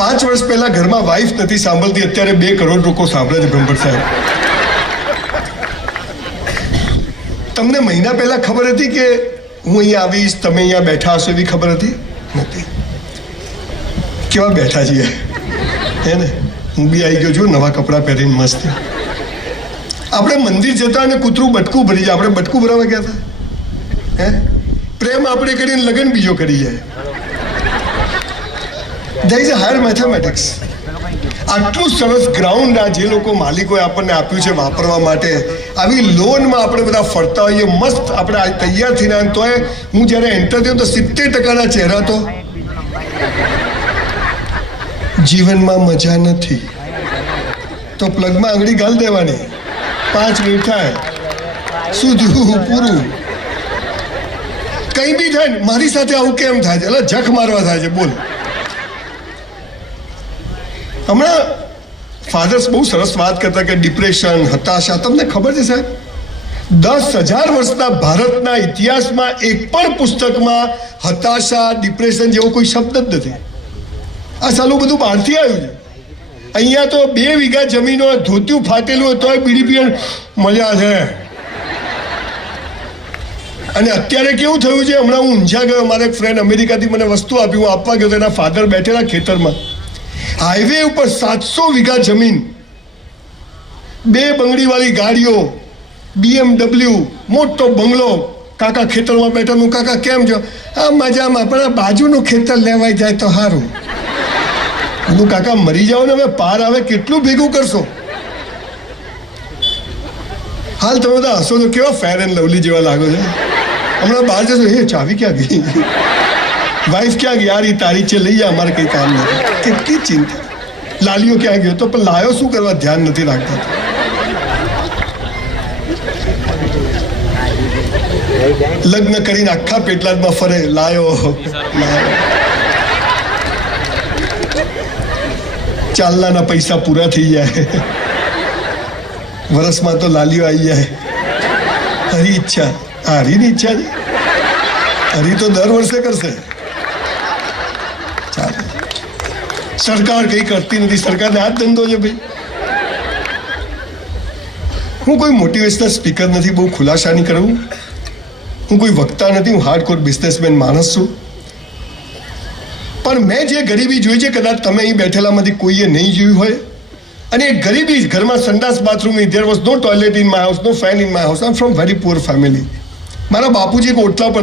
5 વર્ષ પહેલા ઘરમાં વાઈફ નથી સાંભળતી, અત્યારે 2 કરોડ લોકો સાંભળે છે બ્રહ્મભટ્ટ સાહેબ. તમને મહિના પહેલા ખબર હતી કે હું અહીંયા આવીશ, તમે અહીંયા બેઠા હશો એવી ખબર હતી? નથી. કેવા બેઠા છીએ હે ને? હું બી આવી ગયો છું નવા કપડાં પહેરીને મસ્ત. આપણે મંદિર જતા અને કૂતરું બટકું ભરી જાય, આપણે બટકું ભરાવા ગયા હતા હે? પ્રેમ આપણે કરીને લગ્ન બીજો કરી જાય. There is a higher mathematics. આટલું સરસ ગ્રાઉન્ડ આ જે લોકો માલિકોએ આપણને આપ્યું છે વાપરવા માટે, આવી લોનમાં આપણે બધા ફરતા હોઈએ મસ્ત. આપણે તૈયાર થઈને તોય હું જ્યારે એન્ટર થયો તો 70% ચહેરા તો જીવનમાં મજા નથી. તો પ્લગમાં આંગળી ગાલ દેવાની, 5 મિનિટ થાય શું થયું પૂરું. કંઈ બી થાય ને મારી સાથે આવું કેમ થાય છે? એટલે જખ મારવા થાય છે. બોલ. હમણાં ફાધર્સ બહુ સરસ વાત કરતા કે ડિપ્રેશન, હતાશા. તમને ખબર છે સાહેબ, 10,000 વર્ષના ભારતના ઇતિહાસમાં એક પણ પુસ્તકમાં હતાશા, ડિપ્રેશન જેવો કોઈ શબ્દ જ નથી. આ સાલું બધું બહારથી આવ્યું છે. અહીંયા તો 2 વીઘા જમીન હોય, ધોતિયું ફાટેલું હોય તોય બીડી પીણ મજા છે. અને અત્યારે કેવું થયું છે, હમણાં હું ઊંઝા ગયો, મારા એક ફ્રેન્ડ અમેરિકાથી મને વસ્તુ આપી, હું આપવા ગયો તો એના ફાધર બેઠેલા ખેતરમાં, હાઈવે ઉપર 700 વીઘા જમીન, 2 બંગડીવાળી ગાડીઓ, BMW, મોટો બંગલો. કાકા ખેતરમાં બેઠા. હું કાકા કેમ છો? આ મજામાં, પણ આ બાજુનું ખેતર લેવાઈ જાય તો સારું. હું કાકા મરી જાઓ ને હવે પાર આવે કેટલું ભેગું કરશો? હાલ તમે બધા હસો તો કેવા ફેર એન્ડ લવલી જેવા લાગો છો. હમણાં બહાર જશો, એ ચાવી ક્યાં ગઈ, વાઈફ ક્યાં ગઈ, યાર એ તારી છે લઈ જા, અમારે કંઈ કામ નથી. કેટલી ચિંતા. લાલીઓ ક્યાં ગયો તો પણ લાયો શું કરવા, ધ્યાન નથી રાખતા. લગ્ન કરીને આખા પેટલાદમાં ફરે, લાયો. ચાલનાના પૈસા પૂરા થઈ જાય, વરસમાં તો લાલીઓ આવી જાય. હરી ઈચ્છા, હરીની ઈચ્છા છે. હરી તો દર વર્ષે કરશે. ચાલે. સરકાર કઈ કરતી નથી, સરકારને આ જ ધંધો છે ભાઈ. હું કોઈ મોટિવેશનલ સ્પીકર નથી, બહુ ખુલાસા નહીં કરું. હું કોઈ વક્તા નથી, હું હાર્ડકોર બિઝનેસમેન માણસ છું. પણ મેં જે ગરીબી જોઈ છે, કદાચ તમે અહીં બેઠેલામાંથી કોઈએ નહીં જોયું હોય. અને એ ગરીબી, ઘરમાં સંડાસ bathroom, there was no toilet in my house, no fan in my house. I am from very poor family. મારા બાપુજી એક ઓટલા પર